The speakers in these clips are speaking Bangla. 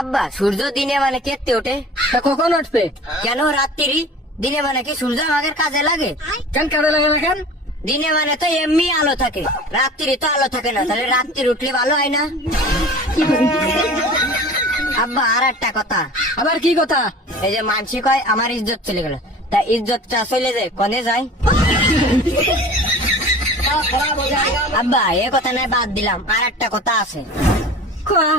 আব্বা সূর্য দিনে মানে কেটে ওঠে, তা কখন উঠবে? কেন রাত্রি? দিনে মানে কি সূর্য আমাদের কাজে লাগে? কেন কাজে লাগে না কেন? দিনে মানে তো এমনি আলো থাকে, রাত্রি তো আলো থাকে না, তাহলে রাত্রি উঠলে ভালো হয় না? আব্বা আর একটা কথা, আবার কি কথা? এই যে মানসি কয় আমার ইজ্জত চলে গেল, তা ইজ্জতটা চলে যায় কনে যায়? আব্বা এ কথা নয়, বাদ দিলাম, আর একটা কথা আছে। কোয়া।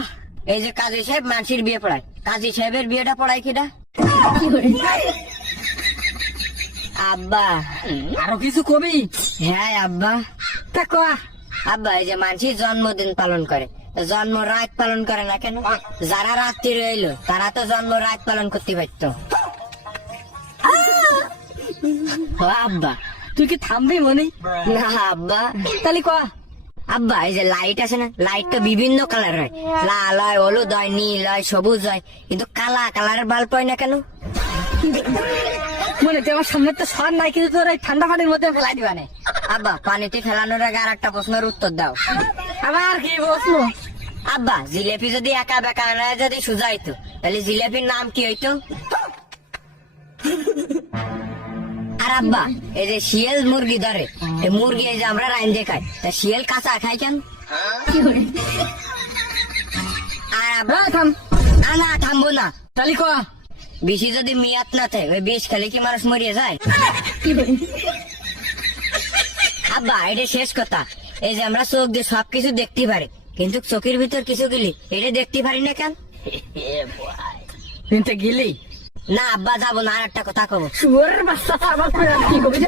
এই যে কাজী সাহেব মানসির বিয়ে পড়ায়, কাজী সাহেবের বিয়েটা পড়ায় কিনা? আব্বা আরো কিছু কবি? হ্যাঁ আব্বা। তা কোয়া। আব্বা এই যে মানসি জন্মদিন পালন করে, জন্ম রাত পালন করে না কেন? যারা রাত্রি রইলো তারা তো জন্ম রাত পালন করতে পারতো। ও আব্বা, তুই কি থামবি মনি? না আব্বা। তাহলে কোয়া। আব্বা এই যে লাইট আছে না, লাইট তো বিভিন্ন কালার হয়, লাল হয়, হলুদ হয়, নীল হয়, সবুজ হয়, কিন্তু কালা কালারের বাল্ব হয় না কেন? মনে তোমার সামনে তো সর নাই, কিন্তু তোর এই ঠান্ডা পানির মধ্যে ফেলাই দিবানে। আব্বা পানিতে ফেলানোর আগে আর একটা প্রশ্নের উত্তর দাও। আবার কি প্রশ্ন? আব্বা জিলেপি যদি একা বেকা নয়, যদি সোজা হইতো, তাহলে জিলেপির নাম কি হইতো? আর আব্বা এই যে শিয়াল মুরগি ধরে, এই মুরগি এই যে আমরা রাইন্দে খাই, তা শিয়াল কাঁচা খাই কেন? আর আব্বা থাম। না থামবো না। তাহলে কোয়া। বেশি যদি মেয়াদ না থাকে, ওই বিষ খেলে কি মানুষ মরিয়ে যায়? আব্বা এটা শেষ কথা, এই যে আমরা চোখ দিয়ে সবকিছু দেখতে পারি, কিন্তু চোখের ভিতর কিছু গেলি এটা দেখতে পারি না কেন? কিন্তু গেলি না আব্বা যাবো না, আর একটা কথা কব। শুয়োরের বাচ্চাটা আবার কি কবি?